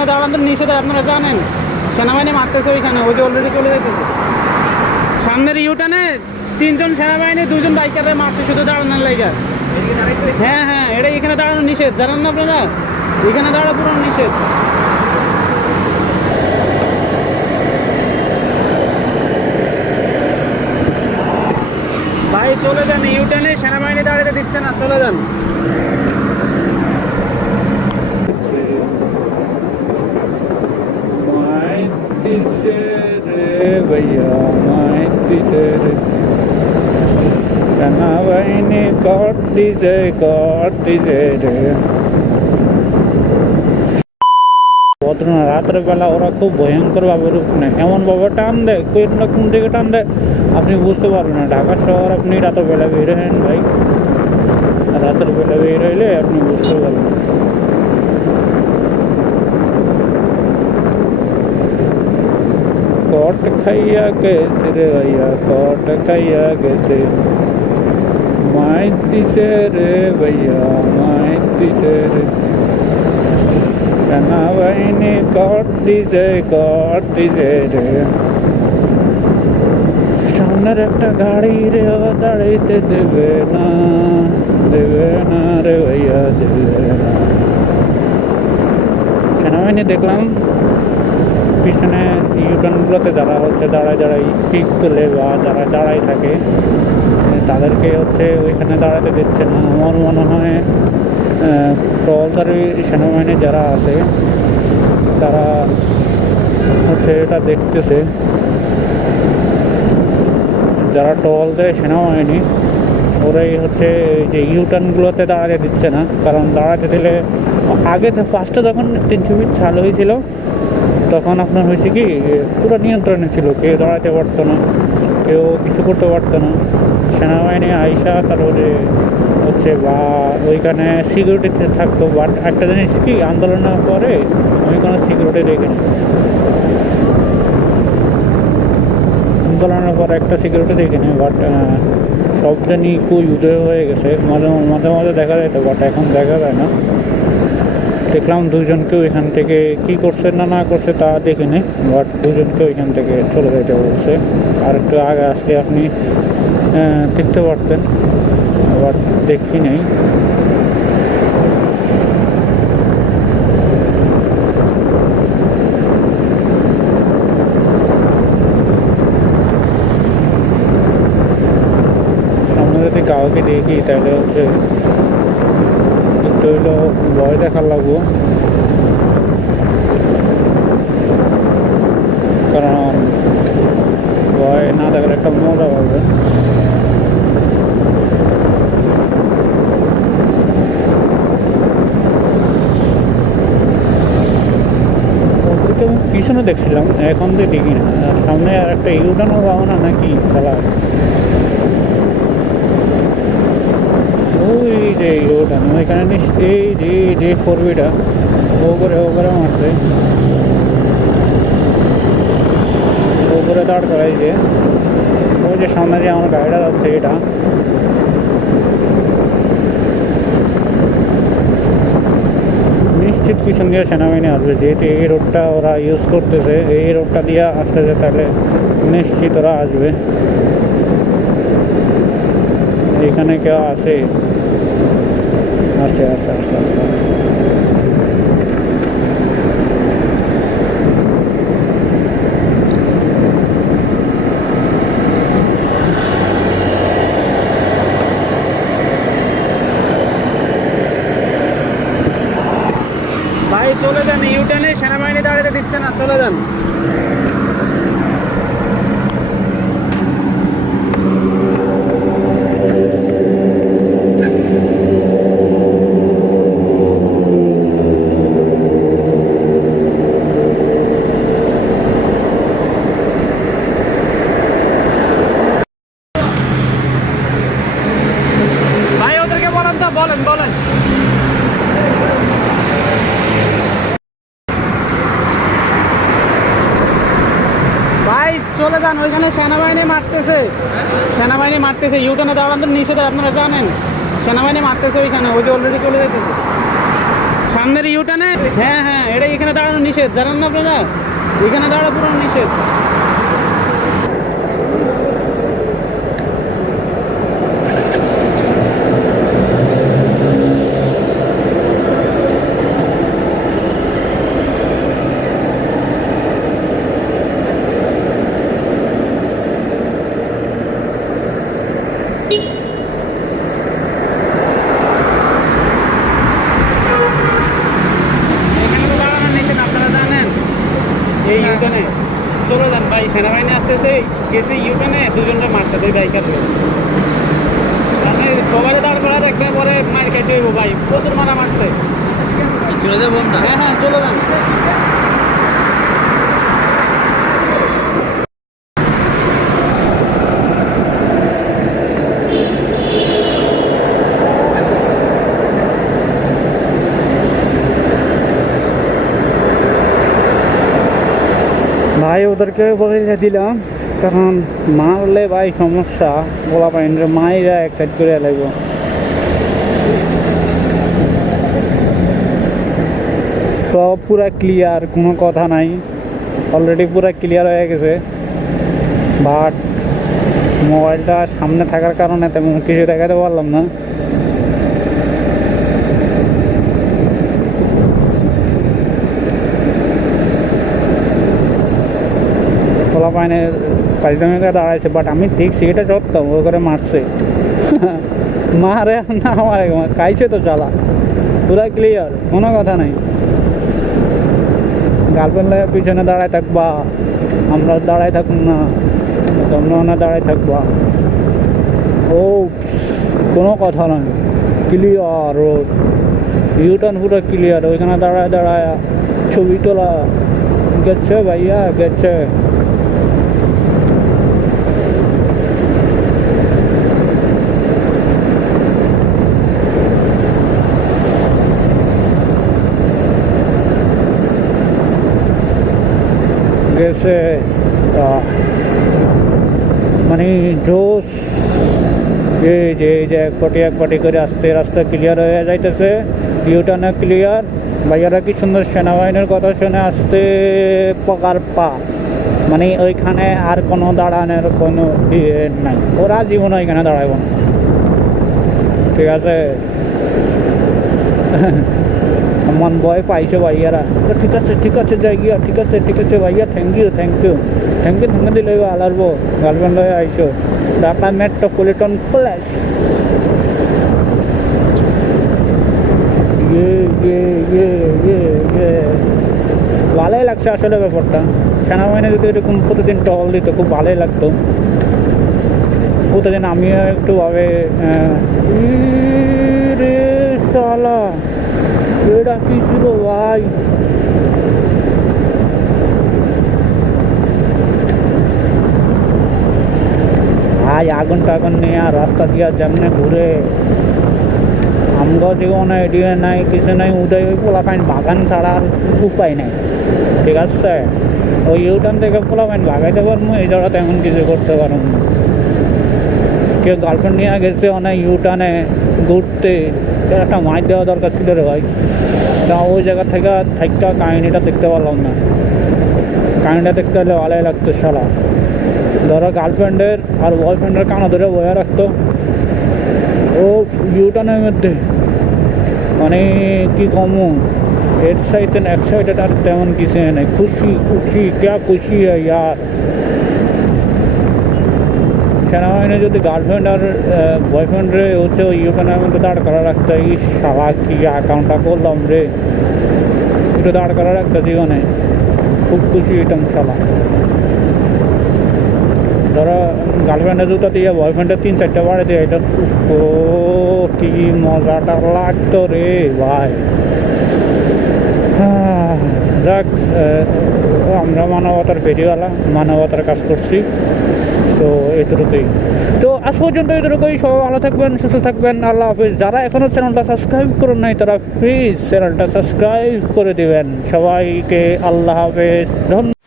ইউটার্নে দাঁড়ানো নিষেধ, আপনারা জানেন। সেনাবাহিনী মারতেছে ওইখানে, ওই যে অলরেডি চলে যাইতেছে সামনের ইউটার্নে। 3 জন সেনাবাহিনী 2 জন বাইকারে মারছে শুধু দাঁড়ানোর লাইগা। হ্যাঁ হ্যাঁ, এটা এখানে দাঁড়ানো নিষেধ, জানেন না আপনারা? এখানে দাঁড়া পুরো নিষেধ। ভাই চলে যান, ইউটার্নে সেনাবাহিনী দাঁড়াতে দিচ্ছে না, চলে যান। সেনাবাহিনী কর দিছে রে। রাতের বেলা ওরা খুব ভয়ঙ্কর ভাবে রূপ নেয়, এমন ভাবে টান দেয়, কোন দিকে টান দেয় আপনি বুঝতে পারবেন না। ঢাকা শহর আপনি রাতের বেলা বের হন ভাই, রাতের বেলা বের হইলে আপনি বুঝতে পারবেন। কট খাইয়া গেছে রে ভাইয়া, কট খাইয়া গেছে, মাইর দিছে রে ভাইয়া, মাইর দিছে রে। সেনাবাহিনী কট দিছে রে। সামনের একটা গাড়ি রে দাঁড়াইতে দেবে না রে ভাইয়া, দেবে না। সেনাবাহিনী দেখলাম পিছনে ইউটার্নগুলোতে যারা হচ্ছে দাঁড়াই শিখলে বা যারা দাঁড়াই থাকে তাদেরকে হচ্ছে ওইখানে দাঁড়াতে দিচ্ছে না। আমার মনে হয় টহলদারি সেনাবাহিনী যারা আছে তারা হচ্ছে এটা দেখতেছে, যারা টহল দেয় সেনাবাহিনী ওরাই হচ্ছে যে ইউটার্নগুলোতে দাঁড়াতে দিচ্ছে না। কারণ দাঁড়াতে দিলে আগে তো ফার্স্টে যখন 300 ফিট চালু হয়েছিল তখন আপনার হয়েছে কি পুরো নিয়ন্ত্রণে ছিল, কেউ দাঁড়াতে পারতো না, কেউ কিছু করতে পারতো না। সেনাবাহিনী আইসা তারপরে হচ্ছে বা ওইখানে সিকিউরিটিতে থাকতো। বাট একটা জিনিস কি, আন্দোলনের পরে আমি কোনো সিকিউরিটি দেখিনি। আন্দোলনের পরে একটা সিকিউরিটি দেখিনি, বাট সব জানি খুব উদয় হয়ে গেছে। মাঝে দেখা যেত, বাট এখন দেখা যায় না। দেখলাম 2 জনকেও এখান থেকে কি করছে না করছে তা দেখিনি, বাট 2 জনকেও এখান থেকে চলে যেতে বলছে। আর একটু আগে আসলে আপনি দেখতে পারতেন, বাট দেখি নেই। সামনে যদি কাউকে দেখি তাহলে হচ্ছে একটু হইলো ভয় দেখার লাগবো, কারণ ভয় না দেখার একটা মজা পাবে। ওদেরকে আমি পিছনে দেখছিলাম, এখন তো দেখি না। সামনে আর একটা ইউটার্নও পাবো না নাকি খেলা, ওই যে ইউটার্ন ওইখানে এই যে ফোরবিটা ও করে মারছে, ও করে দাঁড় করাই যে ওই যে সামনে যে আমার গাড়িটা যাচ্ছে এটা। নিশ্চিত পিছন দিয়ে সেনাবাহিনী আসবে, যেহেতু এই রোডটা ওরা ইউজ করতেছে, এই রোডটা দিয়ে আসতেছে, তাহলে নিশ্চিত ওরা আসবে। এখানে কেউ আছে? আচ্ছা। ভাই চলে যান, ইউটার্নে সেনাবাহিনী দাঁড়াতে দিচ্ছে না, চলে যান। ভাই ওদেরকে বলেন তো, বলেন। ভাই চলে যান, ওইখানে সেনাবাহিনী মারতেছে, ইউটার্নে দাঁড়ানো নিষেধ, আপনারা জানেন। সেনাবাহিনী মারতেছে ওইখানে, ওই যে অলরেডি চলে যাইতেছে। সামনের ইউটানে, হ্যাঁ হ্যাঁ, এটা এখানে দাঁড়ানো নিষেধ, জানেন না আপনারা? এখানে দাঁড়ানো পুরো নিষেধ। এই ইউটানে চলে যান ভাই, সেনাবাহিনী আসতেছে, গেছে ইউটানে, দুজনটা মারছে, দুই বাইকার মানে সবাই দাঁড় করা দেখবে, পরে মার খাইতে হইব ভাই, প্রচুর মারা মারছে। চলে যাবো আমরা? হ্যাঁ হ্যাঁ, চলে যান। ভাই ওদেরকে বলে দিলাম, কারণ মারলে ভাই সমস্যা, বলা পাই মাইরা এক সাইড করে লাগবে। সব পুরা ক্লিয়ার, কোনো কথা নাই, অলরেডি পুরা ক্লিয়ার হয়ে গেছে, বাট মোবাইলটা সামনে থাকার কারণে তেমন কিছু দেখাতে পারলাম না। পাইনে পারিশ্রমিকা দাঁড়াইছে, বাট আমি দেখছি এটা চড়তাম, ও করে মারছে, মারে না মারে, খাইছে তো চালা, পুরা ক্লিয়ার, কোনো কথা নাই। গার্লফ্রেন্ড পিছনে দাঁড়ায় থাকবা, আমরা দাঁড়ায় থাকুন না, তোমরা দাঁড়ায় থাকবা, ও কোনো কথা নয়, ক্লিয়ার রোড, ইউটার্ন পুরো ক্লিয়ার, ওইখানে দাঁড়ায় দাঁড়ায় ছবি তোলা, গেছে ভাইয়া গেছে। গেছে মানে জোস, এই যে 140 করে আসতে রাস্তা ক্লিয়ার হয়ে যাইতেছে, ইউটার্নে ক্লিয়ার। ভাইয়ারা কি সুন্দর সেনাবাহিনীর কথা শুনে আসতে পকার পা, মানে ওইখানে আর কোনো দাঁড়ানোর কোনো ইয়ে নাই, ওরা জীবন ওইখানে দাঁড়াইব না, ঠিক আছে? মন ভয় পাইছে ভাইয়ারা, ঠিক আছে ঠিক আছে যাই গিয়া, ঠিক আছে ঠিক আছে ভাইয়া, thank you thank you thank you thank দিলে আলারবো, গার্লফ্রেন্ড হয়ে আইসো, ঢাকা মেট্রোপলিটন পুলিশ। ভালোই লাগছে আসলে ব্যাপারটা, সেনাবাহিনী যদি এরকম প্রতিদিন টহল দিত খুব ভালোই লাগতো। প্রতিদিন আমিও একটু ভাবে রে শালা এটা কি ছিল ভাই, ভাই আগুন টাগুন নিয়ে রাস্তা দিয়া যেমনে ঘুরে, আমগো জীবনে এদিকে নাই কিছু নাই, উদয় ওই পোলাপাইন বাগান ছাড়া আর উপায় নাই, ঠিক আছে? ওই ইউটার্ন থেকে পোলাপাইন বাগাইতে পারবো, এই জায়গা তেমন কিছু করতে পারবো না। কেউ গার্লফ্রেন্ড নিয়ে গেছে অনেক ইউটার্নে ঘুরতে, একটা মাইর দেওয়া দরকার ছিল রে ভাই, তা ওই জায়গা থেকে কাহিনিটা দেখতে পারলাম না। কাহিনিটা দেখতে হলে ভালোই লাগতো শালা, ধরো গার্লফ্রেন্ডের আর বয়ফ্রেন্ডের কানা ধরে বয়ে রাখতো ও ইউটার্নের মধ্যে, মানে কি কমু, এক্সাইটেড আর তেমন কিছু নেই, খুশি খুশি ক্যা খুশি ইয়ার। সেনাবাহিনী যদি গার্লফ্রেন্ড আর বয়ফ্রেন্ডরে হচ্ছে ওই ইউটার্নের মধ্যে দাঁড় করা রাখতো, এই শালা কি অ্যাকাউন্টটা করলাম রে, একটু দাঁড় করা রাখতো জীবনে, খুব খুশি হইতাম শালা। ধরো গার্লফ্রেন্ডের জুতা দিয়ে বয়ফ্রেন্ডের 3-4টা বাড়ি দিয়ে, এটা ও কি মজাটা লাগতো রে ভাই। যাক, আমরা মানবতার ভিডিওওয়ালা, মানবতার কাজ করছি, তো এতটুকুই। তো আজ পর্যন্ত এতটুকুই, সবাই ভালো থাকবেন, সুস্থ থাকবেন, আল্লাহ হাফিজ। যারা এখনও চ্যানেলটা সাবস্ক্রাইব করুন নাই তারা প্লিজ চ্যানেলটা সাবস্ক্রাইব করে দেবেন। সবাইকে আল্লাহ হাফিজ, ধন্যবাদ।